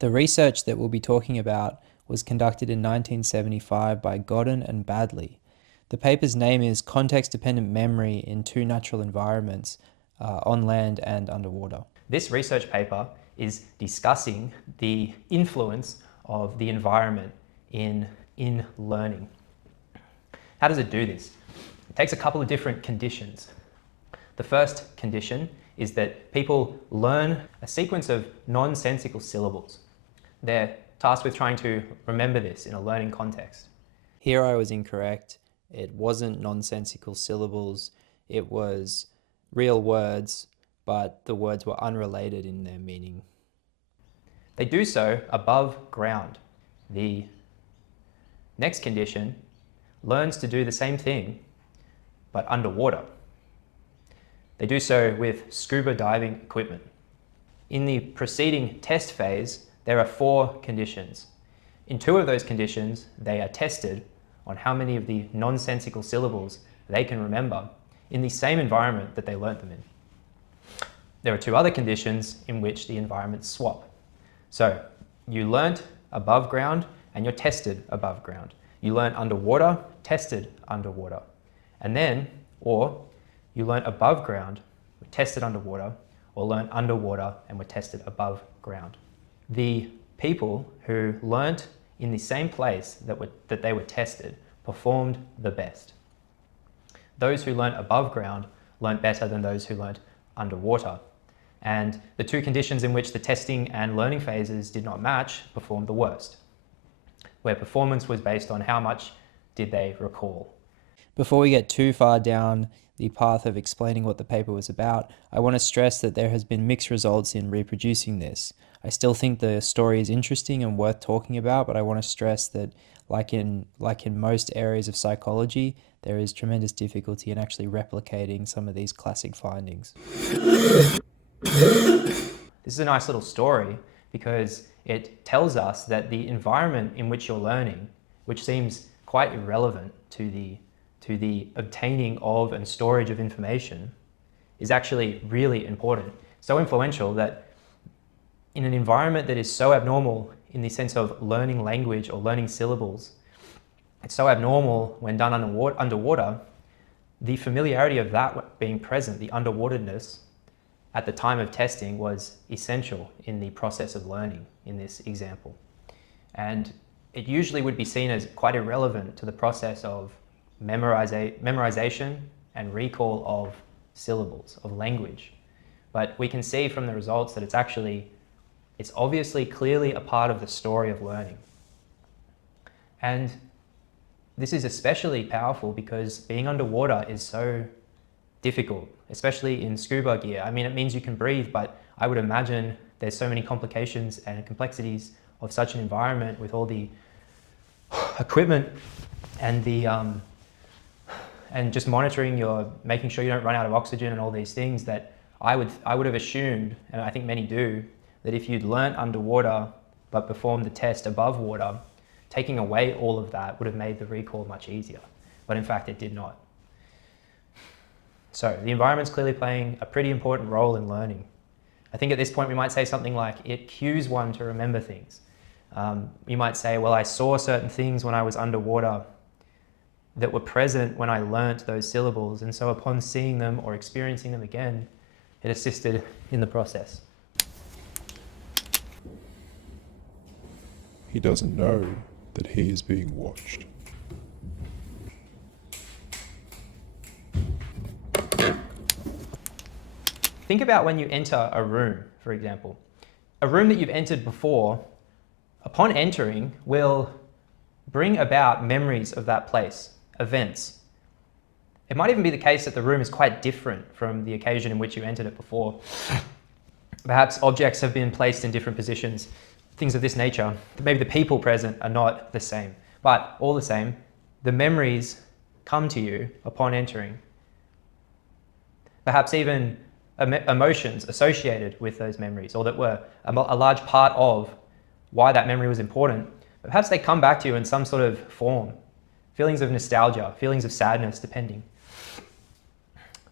The research that we'll be talking about was conducted in 1975 by Godden and Badley. The paper's name is Context-Dependent Memory in Two Natural Environments, on Land and Underwater. This research paper is discussing the influence of the environment in learning. How does it do this? It takes a couple of different conditions. The first condition is that people learn a sequence of nonsensical syllables. They're tasked with trying to remember this in a learning context. Here I was incorrect. It wasn't nonsensical syllables. It was real words, but the words were unrelated in their meaning. They do so above ground. The next condition learns to do the same thing, but underwater. They do so with scuba diving equipment. In the preceding test phase, there are 4 conditions. In 2 of those conditions, they are tested on how many of the nonsensical syllables they can remember in the same environment that they learnt them in. There are 2 other conditions in which the environments swap. So you learnt above ground and you're tested above ground. You learnt underwater, tested underwater. And then, or you learnt above ground, were tested underwater, or learnt underwater and were tested above ground. The people who learnt in the same place that they were tested performed the best. Those who learnt above ground learnt better than those who learnt underwater. And the 2 conditions in which the testing and learning phases did not match performed the worst, where performance was based on how much did they recall. Before we get too far down the path of explaining what the paper was about, I want to stress that there has been mixed results in reproducing this. I still think the story is interesting and worth talking about, but I want to stress that like in most areas of psychology, there is tremendous difficulty in actually replicating some of these classic findings. This is a nice little story because it tells us that the environment in which you're learning, which seems quite irrelevant to the obtaining of and storage of information, is actually really important. So influential that in an environment that is so abnormal in the sense of learning language or learning syllables, it's so abnormal when done underwater, the familiarity of that being present, the underwateredness, at the time of testing was essential in the process of learning in this example. And it usually would be seen as quite irrelevant to the process of memorization and recall of syllables, of language. But we can see from the results that it's obviously clearly a part of the story of learning. And this is especially powerful because being underwater is so difficult, especially in scuba gear. I mean, it means you can breathe, but I would imagine there's so many complications and complexities of such an environment with all the equipment and and just monitoring making sure you don't run out of oxygen and all these things that I would have assumed, and I think many do, that if you'd learnt underwater but performed the test above water, taking away all of that would have made the recall much easier. But in fact, it did not. So the environment's clearly playing a pretty important role in learning. I think at this point we might say something like it cues one to remember things. You might say, well, I saw certain things when I was underwater that were present when I learnt those syllables, and so upon seeing them or experiencing them again, it assisted in the process. He doesn't know that he is being watched. Think about when you enter a room, for example. A room that you've entered before, upon entering, will bring about memories of that place, events. It might even be the case that the room is quite different from the occasion in which you entered it before. Perhaps objects have been placed in different positions, things of this nature. Maybe the people present are not the same, but all the same, the memories come to you upon entering. Perhaps even emotions associated with those memories, or that were a large part of why that memory was important. But perhaps they come back to you in some sort of form. Feelings of nostalgia, feelings of sadness, depending.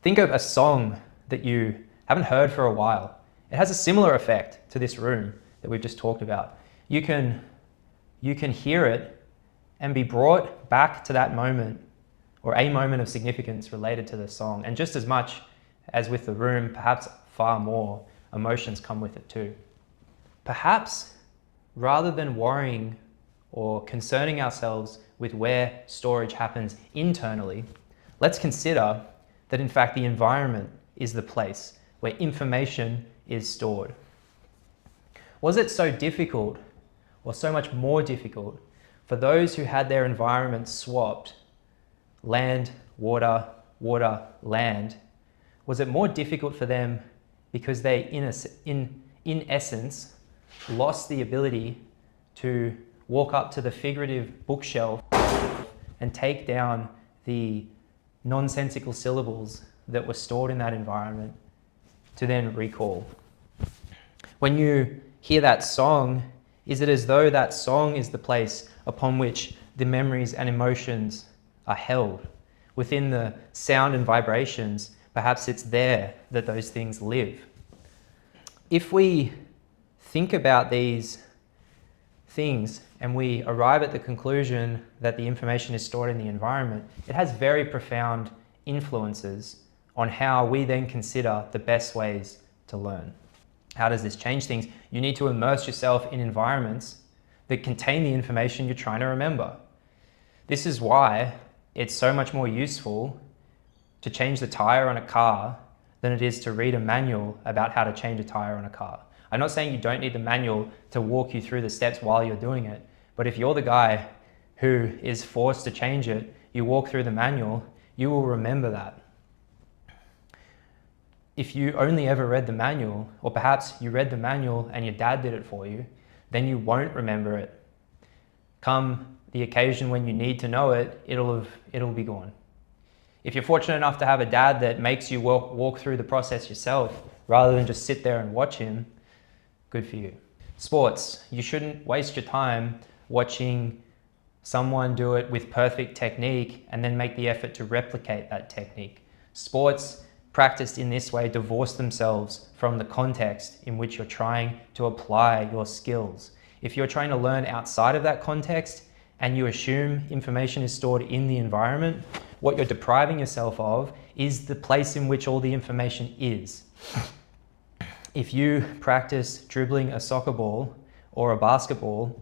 Think of a song that you haven't heard for a while. It has a similar effect to this room that we've just talked about. You can hear it and be brought back to that moment or a moment of significance related to the song. And just as much as with the room, perhaps far more, emotions come with it too. Perhaps rather than worrying or concerning ourselves with where storage happens internally, let's consider that in fact the environment is the place where information is stored. Was it so difficult, or so much more difficult, for those who had their environment swapped, land, water, water, land? Was it more difficult for them because they, in essence, lost the ability to walk up to the figurative bookshelf and take down the nonsensical syllables that were stored in that environment to then recall? When you hear that song, is it as though that song is the place upon which the memories and emotions are held? Within the sound and vibrations, perhaps it's there that those things live. If we think about these things and we arrive at the conclusion that the information is stored in the environment, it has very profound influences on how we then consider the best ways to learn. How does this change things? You need to immerse yourself in environments that contain the information you're trying to remember. This is why it's so much more useful to change the tire on a car than it is to read a manual about how to change a tire on a car. I'm not saying you don't need the manual to walk you through the steps while you're doing it, but if you're the guy who is forced to change it, you walk through the manual, you will remember that. If you only ever read the manual, or perhaps you read the manual and your dad did it for you, then you won't remember it. Come the occasion when you need to know it, it'll be gone. If you're fortunate enough to have a dad that makes you walk through the process yourself, rather than just sit there and watch him, good for you. Sports, you shouldn't waste your time watching someone do it with perfect technique and then make the effort to replicate that technique. Sports practiced in this way divorce themselves from the context in which you're trying to apply your skills. If you're trying to learn outside of that context and you assume information is stored in the environment, what you're depriving yourself of is the place in which all the information is. If you practice dribbling a soccer ball or a basketball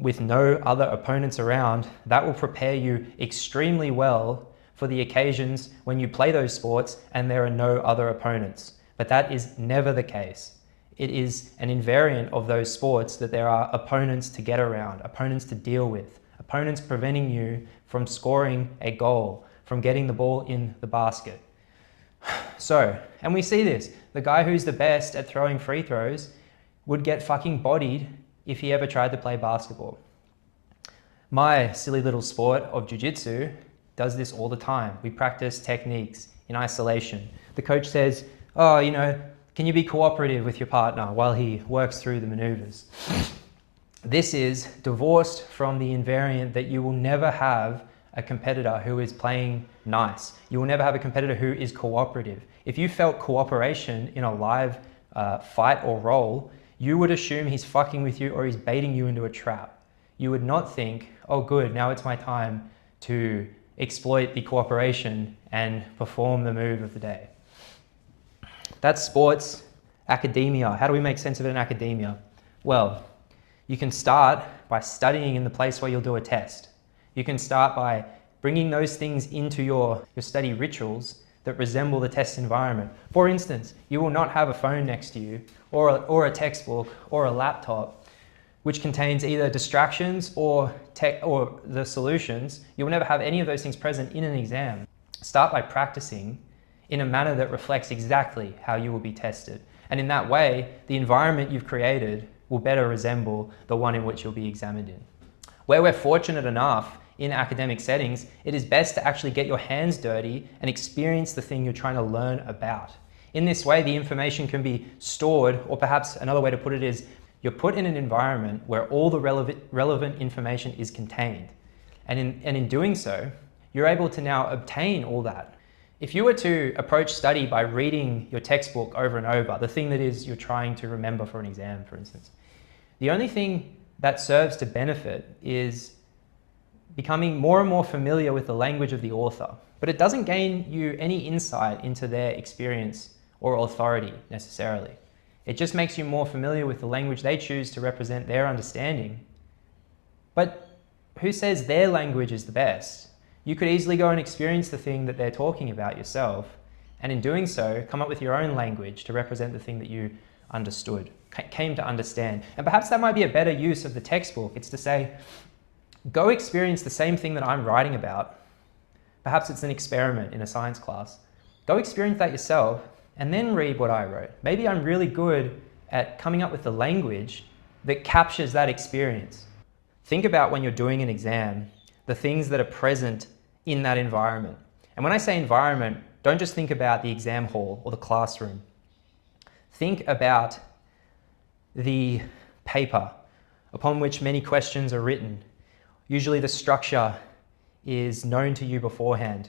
with no other opponents around, that will prepare you extremely well for the occasions when you play those sports and there are no other opponents. But that is never the case. It is an invariant of those sports that there are opponents to get around, opponents to deal with, opponents preventing you from scoring a goal, from getting the ball in the basket. So, and we see this, the guy who's the best at throwing free throws would get fucking bodied if he ever tried to play basketball. My silly little sport of jiu-jitsu does this all the time. We practice techniques in isolation. The coach says, oh, can you be cooperative with your partner while he works through the maneuvers? This is divorced from the invariant that you will never have a competitor who is playing nice. You will never have a competitor who is cooperative. If you felt cooperation in a live fight or role, you would assume he's fucking with you or he's baiting you into a trap. You would not think, oh good, now it's my time to exploit the cooperation and perform the move of the day. That's sports. Academia. How do we make sense of it in academia? Well, you can start by studying in the place where you'll do a test. You can start by bringing those things into your study rituals that resemble the test environment. For instance, you will not have a phone next to you or a textbook or a laptop which contains either distractions or the solutions. You will never have any of those things present in an exam. Start by practicing in a manner that reflects exactly how you will be tested. And in that way, the environment you've created will better resemble the one in which you'll be examined in. Where we're fortunate enough in academic settings, it is best to actually get your hands dirty and experience the thing you're trying to learn about. In this way, the information can be stored, or perhaps another way to put it is, you're put in an environment where all the relevant information is contained. And in doing so, you're able to now obtain all that. If you were to approach study by reading your textbook over and over, the thing that is you're trying to remember for an exam, for instance, the only thing that serves to benefit is becoming more and more familiar with the language of the author, but it doesn't gain you any insight into their experience or authority necessarily. It just makes you more familiar with the language they choose to represent their understanding. But who says their language is the best? You could easily go and experience the thing that they're talking about yourself, and in doing so, come up with your own language to represent the thing that you understood, came to understand. And perhaps that might be a better use of the textbook. It's to say, go experience the same thing that I'm writing about. Perhaps it's an experiment in a science class. Go experience that yourself and then read what I wrote. Maybe I'm really good at coming up with the language that captures that experience. Think about when you're doing an exam, the things that are present in that environment. And when I say environment, don't just think about the exam hall or the classroom. Think about the paper upon which many questions are written. Usually the structure is known to you beforehand,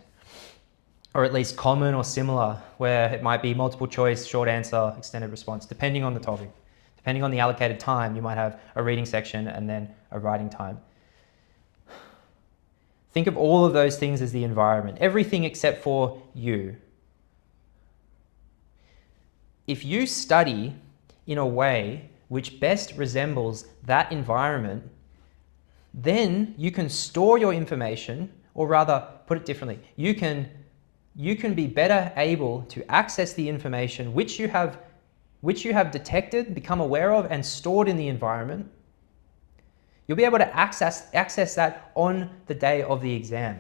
or at least common or similar, where it might be multiple choice, short answer, extended response, depending on the topic. Depending on the allocated time, you might have a reading section and then a writing time. Think of all of those things as the environment, everything except for you. If you study in a way which best resembles that environment, then you can store your information, or rather, put it differently, you can be better able to access the information which you have detected, become aware of, and stored in the environment. You'll be able to access that on the day of the exam.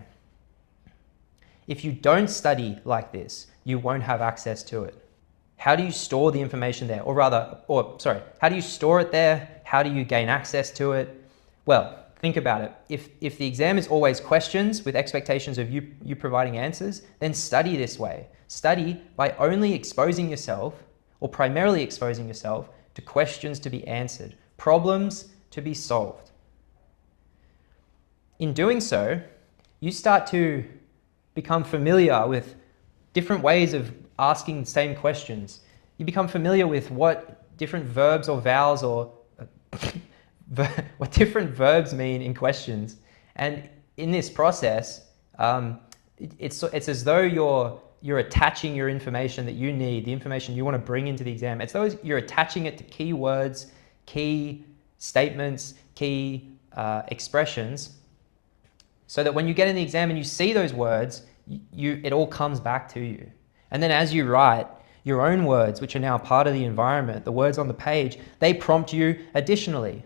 If you don't study like this, you won't have access to it. How do you store the information there? How do you store it there? How do you gain access to it? Well, think about it. If the exam is always questions with expectations of you providing answers, then study this way. Study by only exposing yourself, or primarily exposing yourself, to questions to be answered, problems to be solved. In doing so, you start to become familiar with different ways of asking the same questions. You become familiar with what different verbs or vowels or what different verbs mean in questions. And in this process, it's as though you're attaching your information that you need, the information you want to bring into the exam. It's though you're attaching it to key words, key statements, key expressions, so that when you get in the exam and you see those words, it all comes back to you. And then as you write your own words, which are now part of the environment, the words on the page, they prompt you additionally.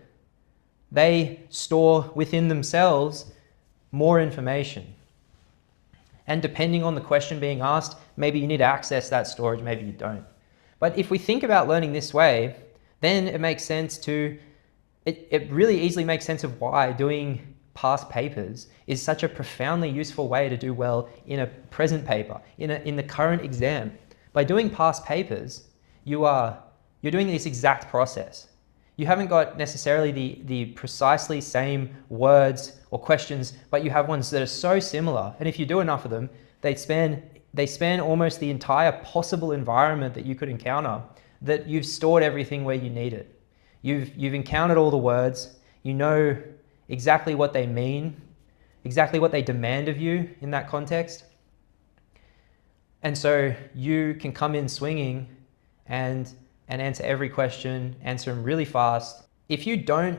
They store within themselves more information. And depending on the question being asked, maybe you need to access that storage, maybe you don't. But if we think about learning this way, then it makes sense it really easily makes sense of why doing past papers is such a profoundly useful way to do well in a present paper, in the current exam. By doing past papers, you're doing this exact process. You haven't got necessarily the precisely same words or questions, but you have ones that are so similar. And if you do enough of them, they span almost the entire possible environment that you could encounter, that you've stored everything where you need it. You've encountered all the words, you know exactly what they mean, exactly what they demand of you in that context. And so you can come in swinging and answer every question, answer them really fast. If you don't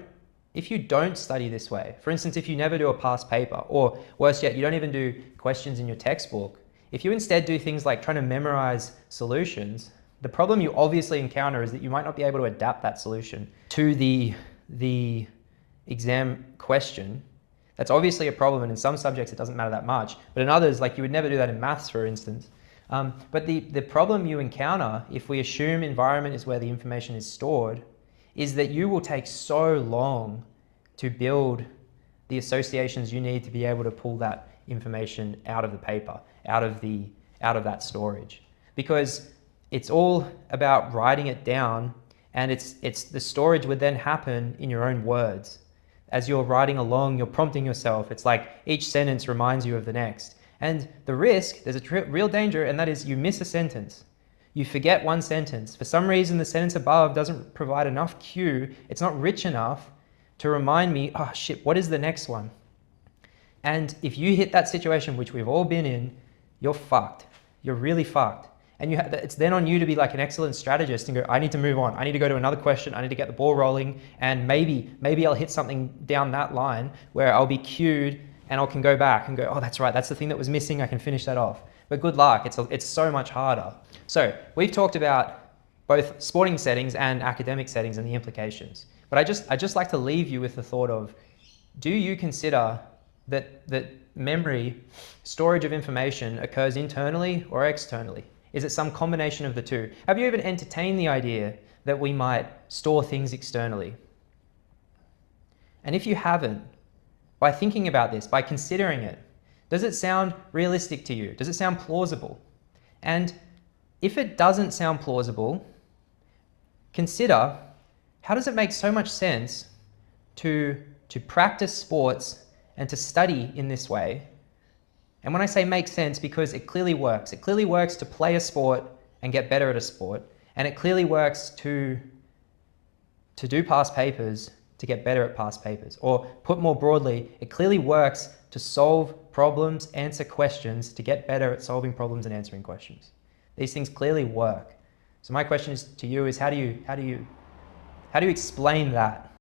study this way, for instance, if you never do a past paper, or worse yet, you don't even do questions in your textbook, if you instead do things like trying to memorize solutions, the problem you obviously encounter is that you might not be able to adapt that solution to the exam question. That's obviously a problem, and in some subjects it doesn't matter that much, but in others, like you would never do that in maths, for instance. But the problem you encounter, if we assume environment is where the information is stored, is that you will take so long to build the associations you need to be able to pull that information out of the paper, out of that storage. Because it's all about writing it down, and it's the storage would then happen in your own words. As you're writing along, you're prompting yourself. It's like each sentence reminds you of the next. And the risk, there's a real danger, and that is you miss a sentence. You forget one sentence. For some reason, the sentence above doesn't provide enough cue. It's not rich enough to remind me, oh shit, what is the next one? And if you hit that situation, which we've all been in, you're fucked. You're really fucked. And it's then on you to be like an excellent strategist and go, I need to move on. I need to go to another question. I need to get the ball rolling. And maybe I'll hit something down that line where I'll be cued and I can go back and go, oh, that's right. That's the thing that was missing. I can finish that off. But good luck. It's so much harder. So we've talked about both sporting settings and academic settings and the implications. But I just like to leave you with the thought of, do you consider that memory, storage of information occurs internally or externally? Is it some combination of the two? Have you even entertained the idea that we might store things externally? And if you haven't, by thinking about this, by considering it, does it sound realistic to you? Does it sound plausible? And if it doesn't sound plausible, consider, how does it make so much sense to practice sports and to study in this way? And when I say make sense, because it clearly works. It clearly works to play a sport and get better at a sport. And it clearly works to do past papers to get better at past papers. Or put more broadly, it clearly works to solve problems, answer questions, to get better at solving problems and answering questions. These things clearly work. So my question is to you is, how do you explain that